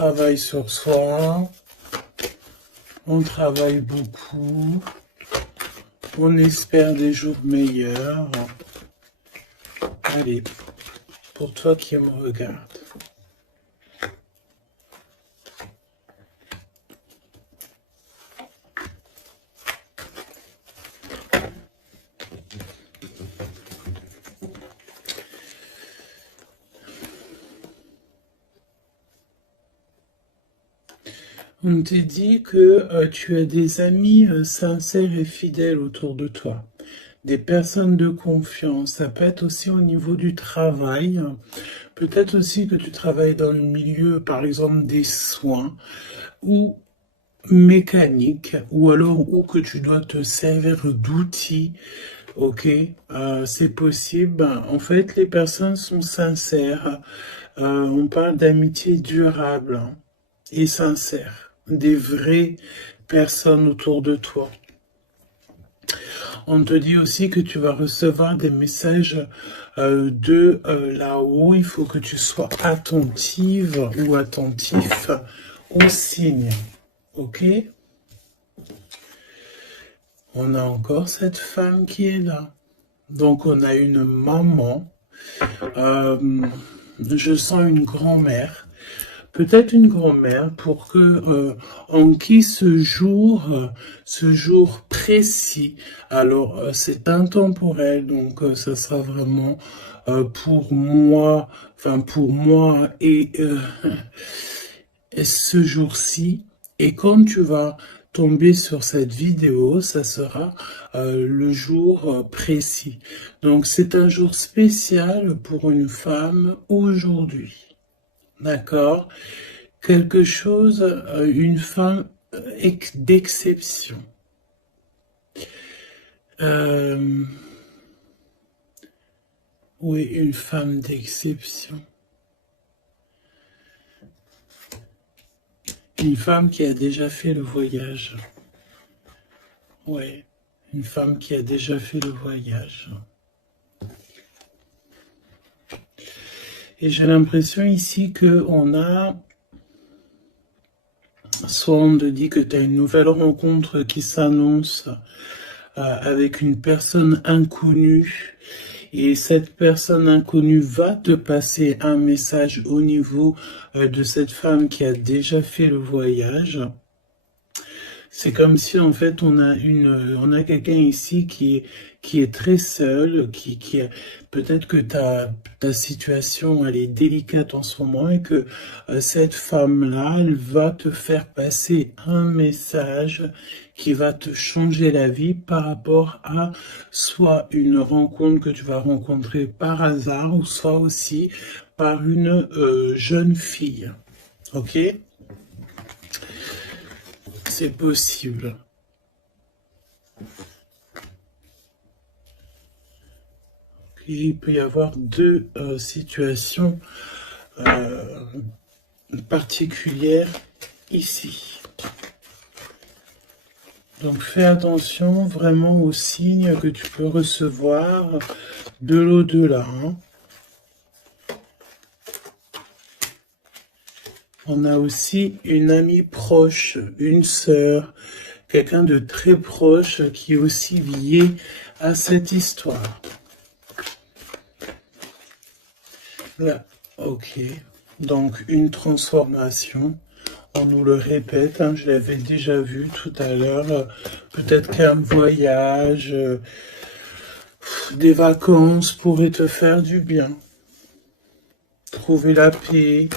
Travaille sur soi, on travaille beaucoup, on espère des jours meilleurs. Allez, pour toi qui me regarde. On te dit que tu as des amis sincères et fidèles autour de toi, des personnes de confiance. Ça peut être aussi au niveau du travail. Peut-être aussi que tu travailles dans le milieu, par exemple, des soins ou mécanique, ou alors où que tu dois te servir d'outils. Ok, c'est possible. En fait, les personnes sont sincères. On parle d'amitié durable et sincère, des vraies personnes autour de toi. On te dit aussi que tu vas recevoir des messages de là-haut. Il faut que tu sois attentive ou attentif aux signes. Ok? On a encore cette femme qui est là. Donc on a une maman. Je sens une grand-mère. Peut-être une grand-mère pour que en qui ce jour précis. Alors c'est intemporel, donc ça sera vraiment pour moi, enfin pour moi et ce jour-ci. Et quand tu vas tomber sur cette vidéo, ça sera le jour précis. Donc c'est un jour spécial pour une femme aujourd'hui. D'accord? Quelque chose, une femme d'exception. Oui, une femme d'exception. Une femme qui a déjà fait le voyage. Oui, une femme qui a déjà fait le voyage. Et j'ai l'impression ici qu'on a... Soit on te dit que tu as une nouvelle rencontre qui s'annonce avec une personne inconnue. Et cette personne inconnue va te passer un message au niveau de cette femme qui a déjà fait le voyage. C'est comme si en fait on a quelqu'un ici qui est très seul, qui a peut-être que ta situation elle est délicate en ce moment et que cette femme-là, elle va te faire passer un message qui va te changer la vie par rapport à soit une rencontre que tu vas rencontrer par hasard ou soit aussi par une jeune fille. Ok? C'est possible. Il peut y avoir deux situations particulières ici. Donc fais attention vraiment aux signes que tu peux recevoir de l'au-delà. Hein. On a aussi une amie proche, une sœur, quelqu'un de très proche qui est aussi lié à cette histoire. Là, ok. Donc une transformation. On nous le répète, hein, je l'avais déjà vu tout à l'heure. Peut-être qu'un voyage, des vacances pourraient te faire du bien. Trouver la paix.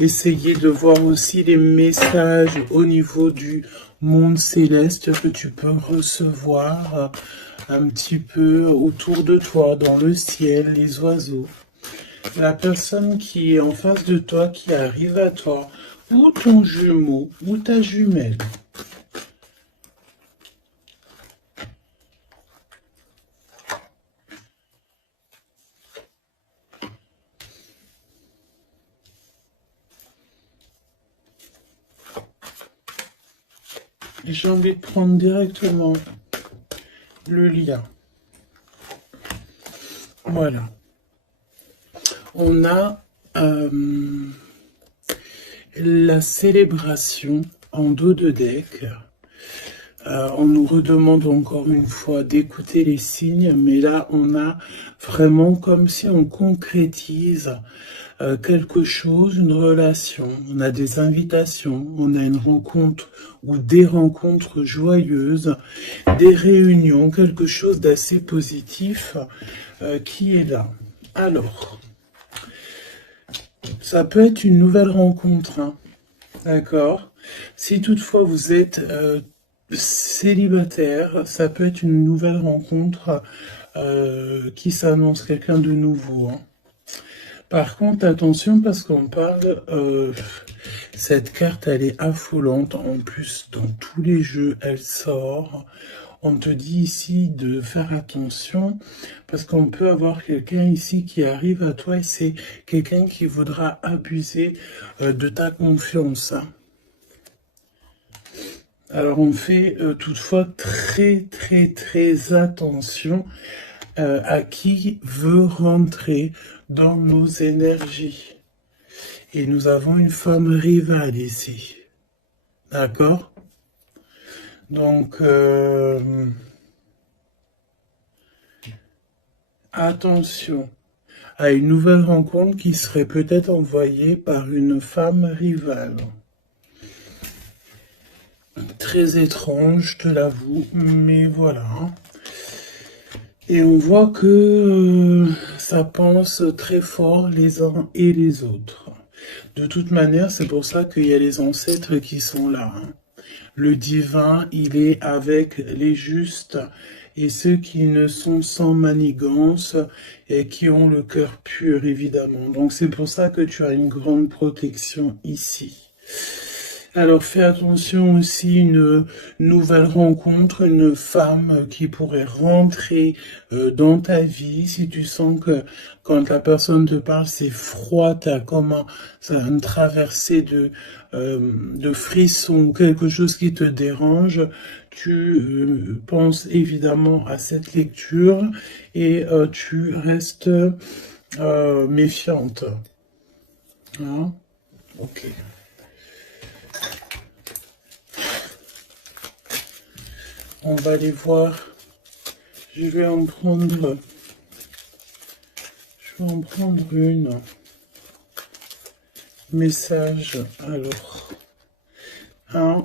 Essayer de voir aussi les messages au niveau du monde céleste que tu peux recevoir un petit peu autour de toi, dans le ciel, les oiseaux. La personne qui est en face de toi, qui arrive à toi, ou ton jumeau, ou ta jumelle. Et j'ai envie de prendre directement le lien. Voilà. On a la célébration en dos de deck. On nous redemande encore une fois d'écouter les signes, mais là, on a vraiment comme si on concrétise quelque chose, une relation. On a des invitations, on a une rencontre ou des rencontres joyeuses, des réunions, quelque chose d'assez positif qui est là. Alors, ça peut être une nouvelle rencontre, hein, d'accord? Si toutefois vous êtes célibataire, ça peut être une nouvelle rencontre qui s'annonce, quelqu'un de nouveau. Hein. Par contre, attention parce qu'on parle, cette carte elle est affolante, en plus dans tous les jeux elle sort. On te dit ici de faire attention parce qu'on peut avoir quelqu'un ici qui arrive à toi et c'est quelqu'un qui voudra abuser de ta confiance. Hein. Alors on fait toutefois très attention à qui veut rentrer dans nos énergies. Et nous avons une femme rivale ici. D'accord? Donc, attention à une nouvelle rencontre qui serait peut-être envoyée par une femme rivale. Très étrange, je te l'avoue, mais voilà. Et on voit que ça pense très fort les uns et les autres. De toute manière, c'est pour ça qu'il y a les ancêtres qui sont là. Hein. Le divin, il est avec les justes et ceux qui ne sont sans manigance et qui ont le cœur pur, évidemment. Donc c'est pour ça que tu as une grande protection ici. Alors fais attention aussi, une nouvelle rencontre, une femme qui pourrait rentrer dans ta vie. Si tu sens que quand la personne te parle, c'est froid, t'as comme une traversée de frissons, quelque chose qui te dérange, tu penses évidemment à cette lecture et tu restes méfiante. Hein? Ok. On va aller voir. Je vais en prendre une. Message. Alors.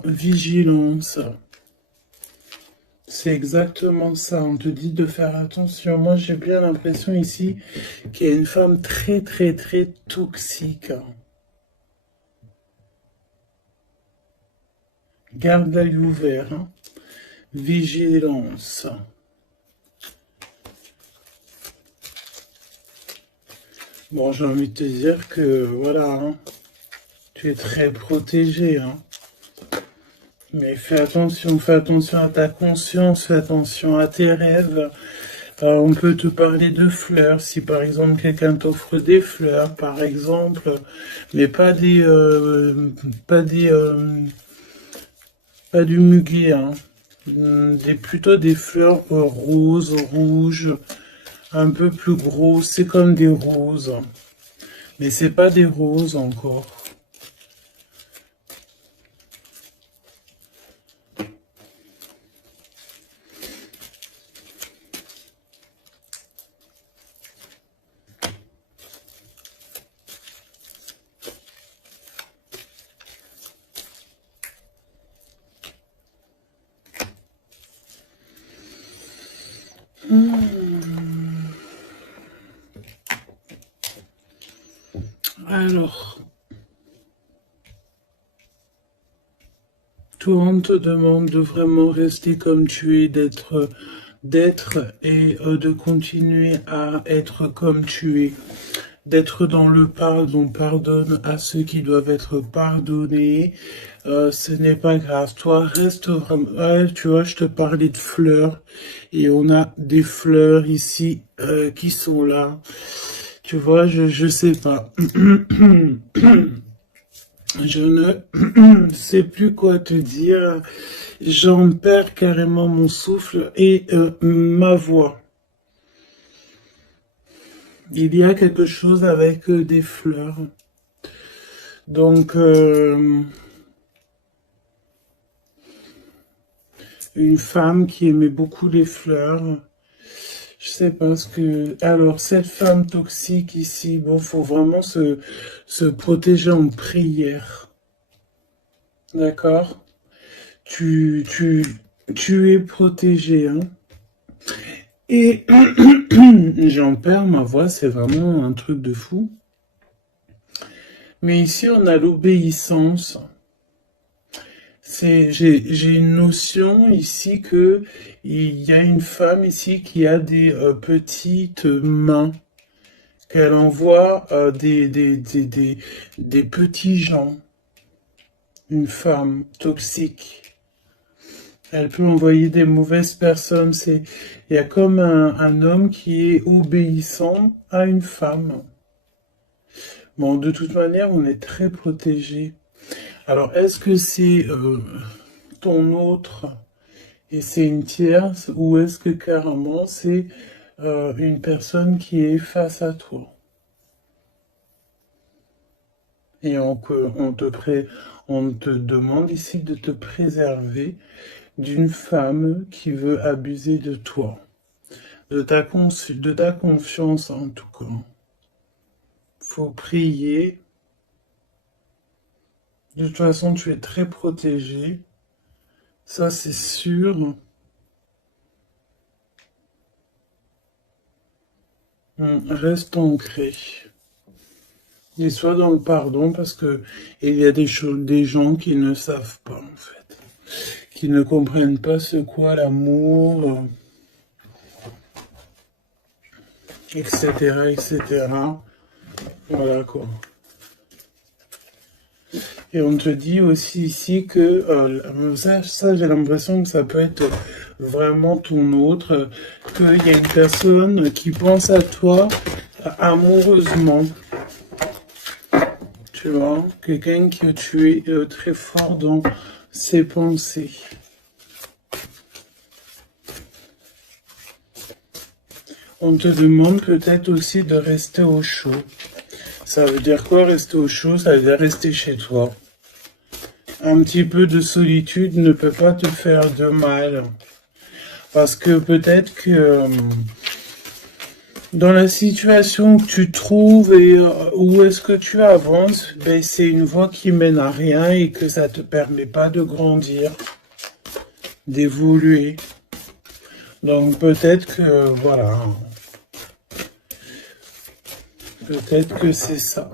Vigilance. C'est exactement ça. On te dit de faire attention. Moi, j'ai bien l'impression ici qu'il y a une femme très toxique. Garde l'œil ouvert. Hein. Vigilance. Bon, j'ai envie de te dire que, voilà, hein, tu es très protégé, hein. Mais fais attention à ta conscience, fais attention à tes rêves. On peut te parler de fleurs, si par exemple quelqu'un t'offre des fleurs, par exemple, mais pas du muguet, hein. Plutôt des fleurs roses, rouges, un peu plus grosses, c'est comme des roses. Mais c'est pas des roses encore. Alors, toi, on te demande de vraiment rester comme tu es, d'être et de continuer à être comme tu es, d'être dans le pardon, pardonne à ceux qui doivent être pardonnés. Ce n'est pas grave. Toi, reste vraiment. Ouais, tu vois, je te parlais de fleurs et on a des fleurs ici qui sont là. Tu vois, je sais pas. Je ne sais plus quoi te dire. J'en perds carrément mon souffle et ma voix. Il y a quelque chose avec des fleurs. Donc, une femme qui aimait beaucoup les fleurs. Je sais pas ce que... Alors, cette femme toxique ici, bon, faut vraiment se protéger en prière. D'accord? Tu, tu, tu es protégé, hein? Et j'en perds ma voix, c'est vraiment un truc de fou. Mais ici, on a l'obéissance. J'ai une notion ici que il y a une femme ici qui a des petites mains, qu'elle envoie des petits gens, une femme toxique. Elle peut envoyer des mauvaises personnes. Il y a comme un homme qui est obéissant à une femme. Bon, de toute manière, on est très protégé. Alors, est-ce que c'est ton autre et c'est une tierce ou est-ce que carrément c'est une personne qui est face à toi? Et on te demande ici de te préserver d'une femme qui veut abuser de toi, de ta confiance en tout cas. Faut prier. De toute façon, tu es très protégé. Ça, c'est sûr. Reste ancré. Et sois dans le pardon parce que il y a des gens qui ne savent pas, en fait. Qui ne comprennent pas ce qu'est l'amour, etc., etc. Voilà, quoi. Et on te dit aussi ici que ça j'ai l'impression que ça peut être vraiment ton autre, qu'il y a une personne qui pense à toi amoureusement. Tu vois, quelqu'un que tu es très fort dans ses pensées. On te demande peut-être aussi de rester au chaud. Ça veut dire quoi rester au chaud? Ça veut dire rester chez toi. Un petit peu de solitude ne peut pas te faire de mal. Parce que peut-être que dans la situation que tu trouves et où est-ce que tu avances, ben, c'est une voie qui mène à rien et que ça te permet pas de grandir, d'évoluer. Donc peut-être que, voilà, peut-être que c'est ça.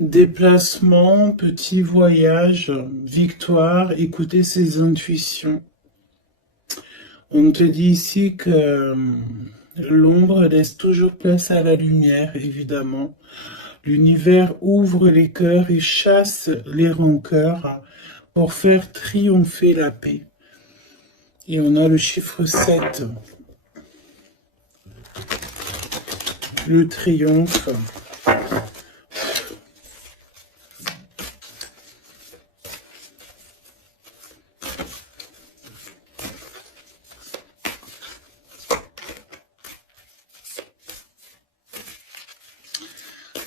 Déplacement, petit voyage, victoire, écouter ses intuitions. On te dit ici que l'ombre laisse toujours place à la lumière, évidemment. L'univers ouvre les cœurs et chasse les rancœurs pour faire triompher la paix. Et on a le chiffre 7. Le triomphe.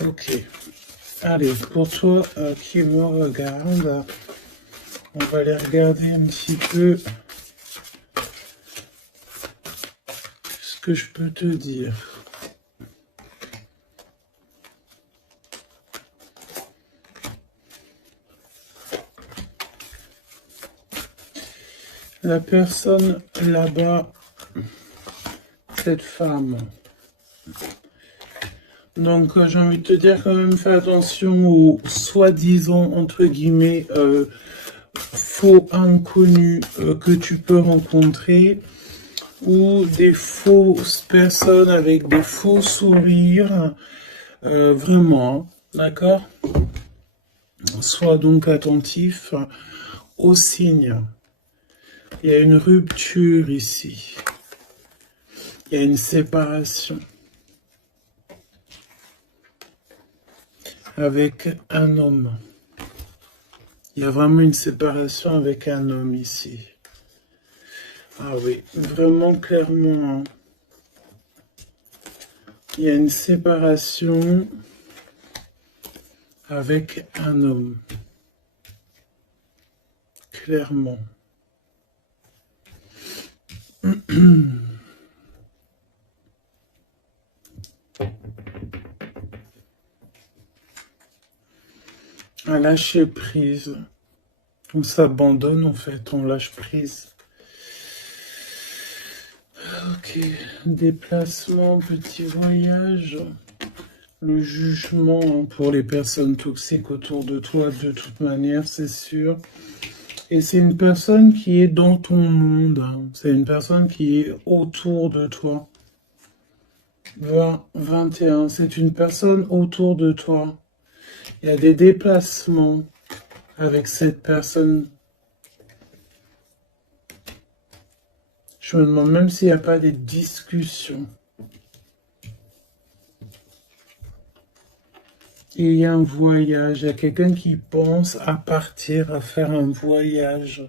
Ok. Allez, pour toi qui me regarde, on va aller regarder un petit peu ce que je peux te dire. La personne là-bas, cette femme. Donc j'ai envie de te dire quand même, fais attention aux soi-disant, entre guillemets, faux inconnus que tu peux rencontrer ou des fausses personnes avec des faux sourires. Vraiment, d'accord? Sois donc attentif aux signes. Il y a une rupture ici. Il y a une séparation avec un homme. Il y a vraiment une séparation avec un homme ici. Ah oui, vraiment clairement. Il y a une séparation avec un homme. Clairement. Un lâcher prise. On s'abandonne en fait, on lâche prise. Ok, déplacement, petit voyage. Le jugement hein, pour les personnes toxiques autour de toi, de toute manière, c'est sûr. Et c'est une personne qui est dans ton monde. Hein. C'est une personne qui est autour de toi. 20, 21, c'est une personne autour de toi. Il y a des déplacements avec cette personne. Je me demande même s'il n'y a pas des discussions. Il y a un voyage, il y a quelqu'un qui pense à partir, à faire un voyage.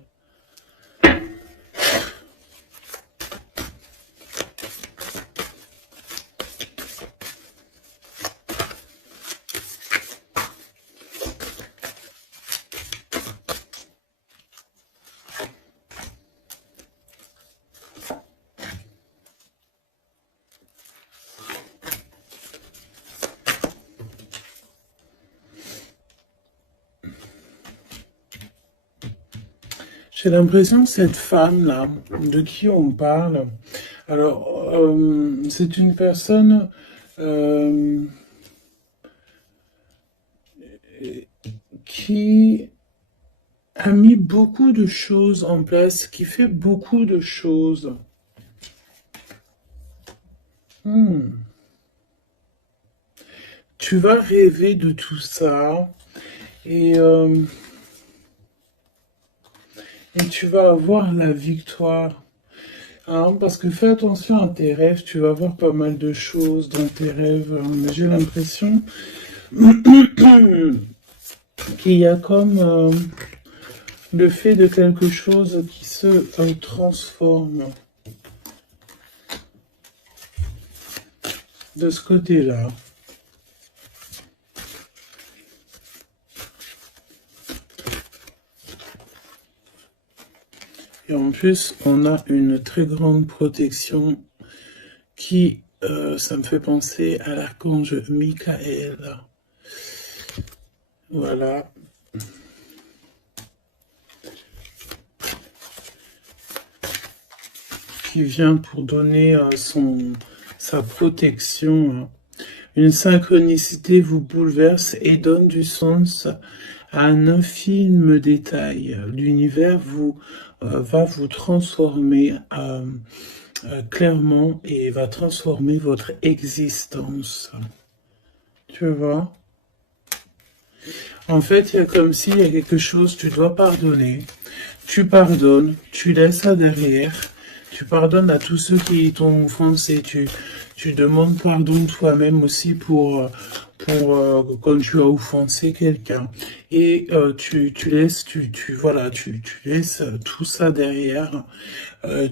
J'ai l'impression que cette femme-là, de qui on parle, alors, c'est une personne qui a mis beaucoup de choses en place, qui fait beaucoup de choses. Tu vas rêver de tout ça et tu vas avoir la victoire. Hein, parce que fais attention à tes rêves, tu vas voir pas mal de choses dans tes rêves. Mais j'ai l'impression qu'il y a comme le fait de quelque chose qui se transforme de ce côté-là. Et en plus, on a une très grande protection qui, ça me fait penser à l'archange Michael. Voilà. Qui vient pour donner sa protection. Une synchronicité vous bouleverse et donne du sens à un infime détail. L'univers va vous transformer clairement et va transformer votre existence. Tu vois? En fait, il y a comme s'il y a quelque chose, tu dois pardonner. Tu pardonnes, tu laisses ça derrière. Tu pardonnes à tous ceux qui t'ont offensé. Tu demandes pardon toi-même aussi pour quand tu as offensé quelqu'un. Et tu laisses, voilà, tu laisses tout ça derrière.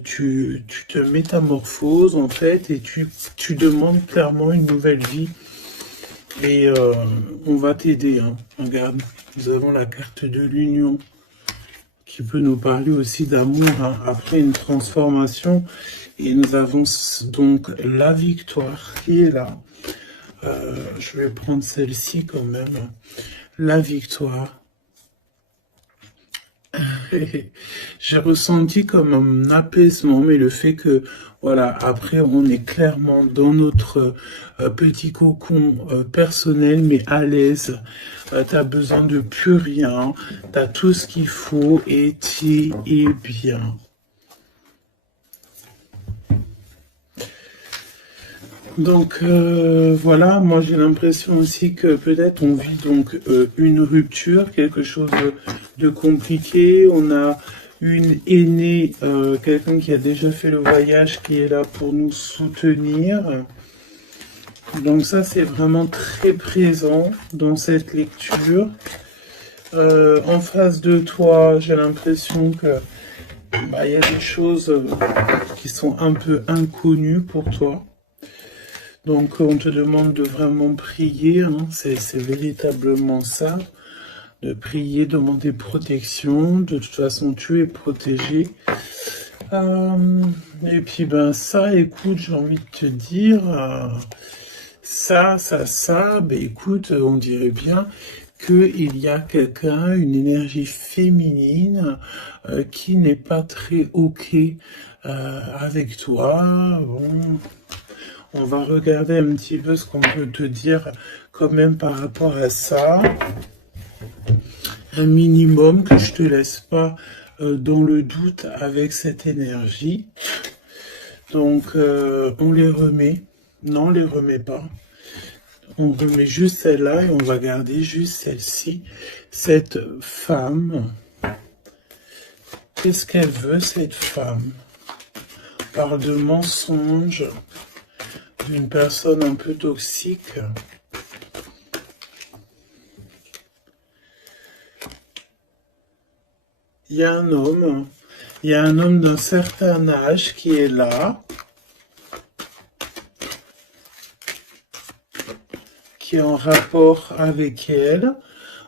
Tu te métamorphoses en fait et tu demandes clairement une nouvelle vie. Et on va t'aider. Hein. Regarde, nous avons la carte de l'union qui peut nous parler aussi d'amour hein, après une transformation. Et nous avons donc la victoire qui est là. Je vais prendre celle-ci quand même. La victoire. J'ai ressenti comme un apaisement, mais le fait que, voilà, après, on est clairement dans notre petit cocon personnel, mais à l'aise. T'as besoin de plus rien. T'as tout ce qu'il faut et tu es bien. Donc voilà, moi j'ai l'impression aussi que peut-être on vit donc une rupture, quelque chose de compliqué. On a une aînée, quelqu'un qui a déjà fait le voyage, qui est là pour nous soutenir. Donc ça c'est vraiment très présent dans cette lecture. En face de toi, j'ai l'impression que y a des choses qui sont un peu inconnues pour toi. Donc on te demande de vraiment prier, hein, c'est véritablement ça, de prier, demander protection, de toute façon tu es protégé. Et puis ben ça, écoute, j'ai envie de te dire, ça, ben écoute, on dirait bien qu'il y a quelqu'un, une énergie féminine qui n'est pas très ok avec toi. Bon, on va regarder un petit peu ce qu'on peut te dire quand même par rapport à ça. Un minimum, que je te laisse pas dans le doute avec cette énergie. Donc, on les remet. Non, on les remet pas. On remet juste celle-là et on va garder juste celle-ci. Cette femme, qu'est-ce qu'elle veut, cette femme? On parle de mensonge, d'une personne un peu toxique. Il y a un homme d'un certain âge qui est là, qui est en rapport avec elle.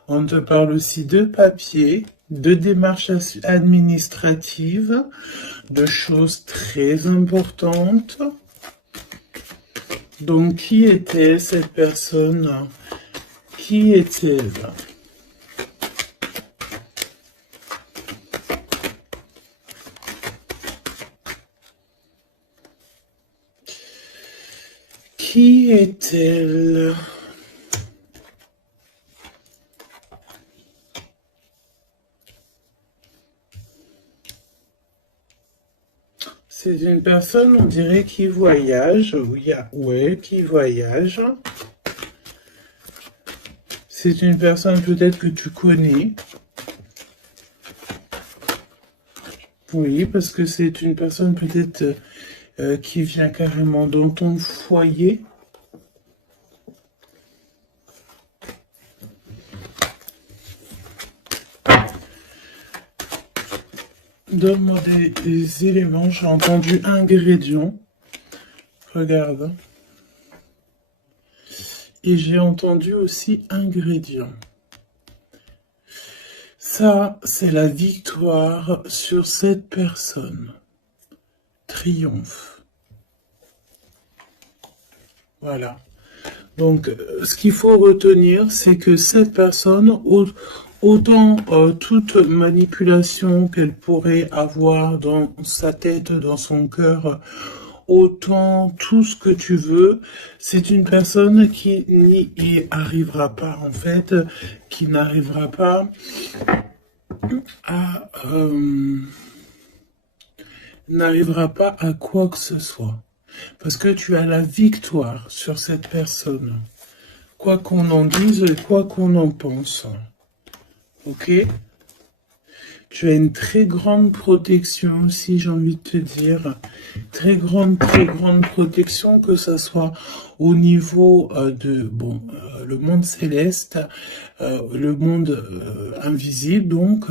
On te parle aussi de papier, de démarches administratives, de choses très importantes. Donc, qui était cette personne? Qui est-elle? Qui est-elle? C'est une personne, on dirait, qui voyage. Oui, ouais, qui voyage. C'est une personne peut-être que tu connais. Oui, parce que c'est une personne peut-être qui vient carrément dans ton foyer. Donne-moi des éléments. J'ai entendu ingrédients. Regarde. Et j'ai entendu aussi ingrédients. Ça, c'est la victoire sur cette personne. Triomphe. Voilà. Donc, ce qu'il faut retenir, c'est que cette personne, autant toute manipulation qu'elle pourrait avoir dans sa tête, dans son cœur, autant tout ce que tu veux, c'est une personne qui n'y arrivera pas, en fait, qui n'arrivera pas à... n'arrivera pas à quoi que ce soit. Parce que tu as la victoire sur cette personne. Quoi qu'on en dise, quoi qu'on en pense. Ok? Tu as une très grande protection aussi, j'ai envie de te dire. Très grande protection, que ce soit au niveau le monde céleste, le monde invisible, donc,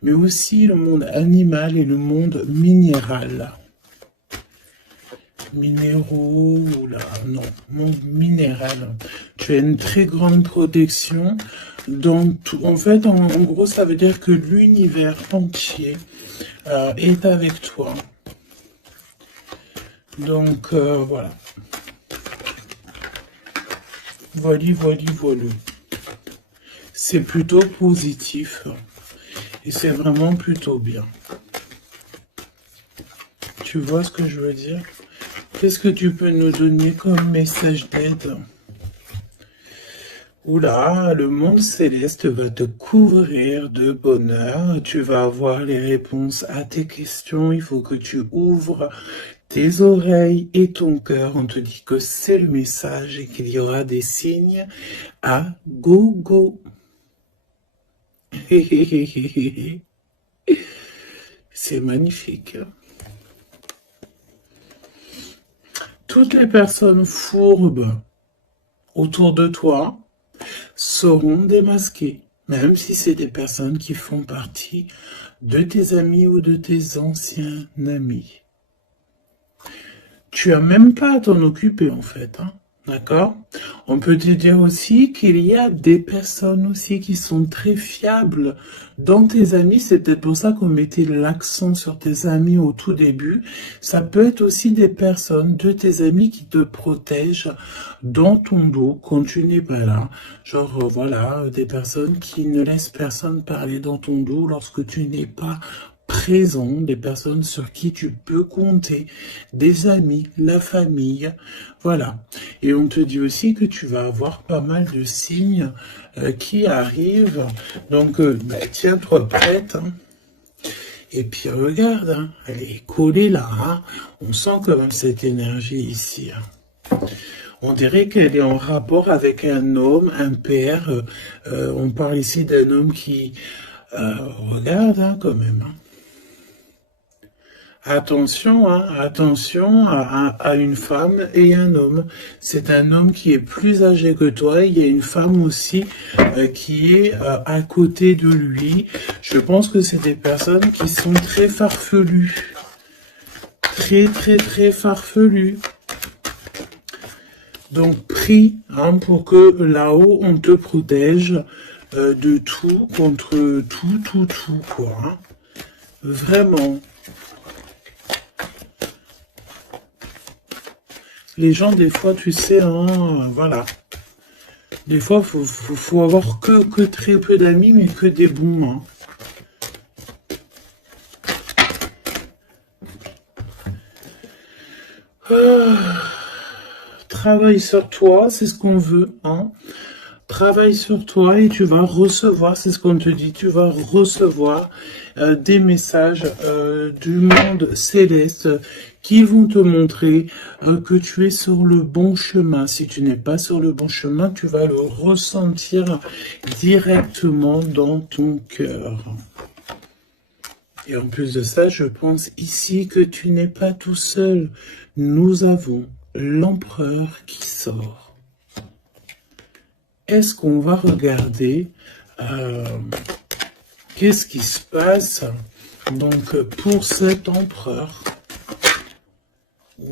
mais aussi le monde animal et le monde minéral. Minéraux, là, non, monde minéral. Tu as une très grande protection dans tout. En fait, en gros, ça veut dire que l'univers entier est avec toi. Donc, voilà. Voilà. C'est plutôt positif. Et c'est vraiment plutôt bien. Tu vois ce que je veux dire? Qu'est-ce que tu peux nous donner comme message d'aide? Oula, le monde céleste va te couvrir de bonheur. Tu vas avoir les réponses à tes questions. Il faut que tu ouvres tes oreilles et ton cœur. On te dit que c'est le message et qu'il y aura des signes à gogo. C'est magnifique. Toutes les personnes fourbes autour de toi seront démasquées, même si c'est des personnes qui font partie de tes amis ou de tes anciens amis. Tu as même pas à t'en occuper en fait. Hein. D'accord? On peut te dire aussi qu'il y a des personnes aussi qui sont très fiables dans tes amis. C'est peut-être pour ça qu'on mettait l'accent sur tes amis au tout début. Ça peut être aussi des personnes de tes amis qui te protègent dans ton dos quand tu n'es pas là. Genre, voilà, des personnes qui ne laissent personne parler dans ton dos lorsque tu n'es pas présent, des personnes sur qui tu peux compter, des amis, la famille, voilà. Et on te dit aussi que tu vas avoir pas mal de signes qui arrivent, donc tiens-toi prête, hein. Et puis regarde, hein, elle est collée là, hein. On sent quand même cette énergie ici, hein. On dirait qu'elle est en rapport avec un homme, un père, on parle ici d'un homme qui regarde, hein, quand même, hein. Attention, hein, attention à une femme et un homme. C'est un homme qui est plus âgé que toi. Il y a une femme aussi qui est à côté de lui. Je pense que c'est des personnes qui sont très farfelues. Très, très, très farfelues. Donc, prie hein, pour que là-haut, on te protège de tout, contre tout, quoi. Hein. Vraiment. Les gens, des fois, tu sais, hein, voilà. Des fois, faut avoir que très peu d'amis, mais que des bons. Hein. Travaille sur toi, c'est ce qu'on veut. Hein. Travaille sur toi et tu vas recevoir, c'est ce qu'on te dit, tu vas recevoir des messages du monde céleste qui vont te montrer que tu es sur le bon chemin. Si tu n'es pas sur le bon chemin, tu vas le ressentir directement dans ton cœur. Et en plus de ça, je pense ici que tu n'es pas tout seul. Nous avons l'empereur qui sort. Est-ce qu'on va regarder qu'est-ce qui se passe donc pour cet empereur?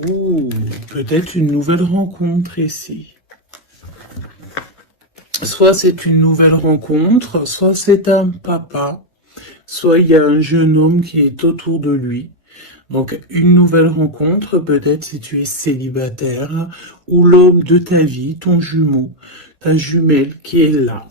Ouh, peut-être une nouvelle rencontre ici. Soit c'est une nouvelle rencontre, soit c'est un papa, soit il y a un jeune homme qui est autour de lui. Donc une nouvelle rencontre, peut-être si tu es célibataire, ou l'homme de ta vie, ton jumeau, ta jumelle qui est là.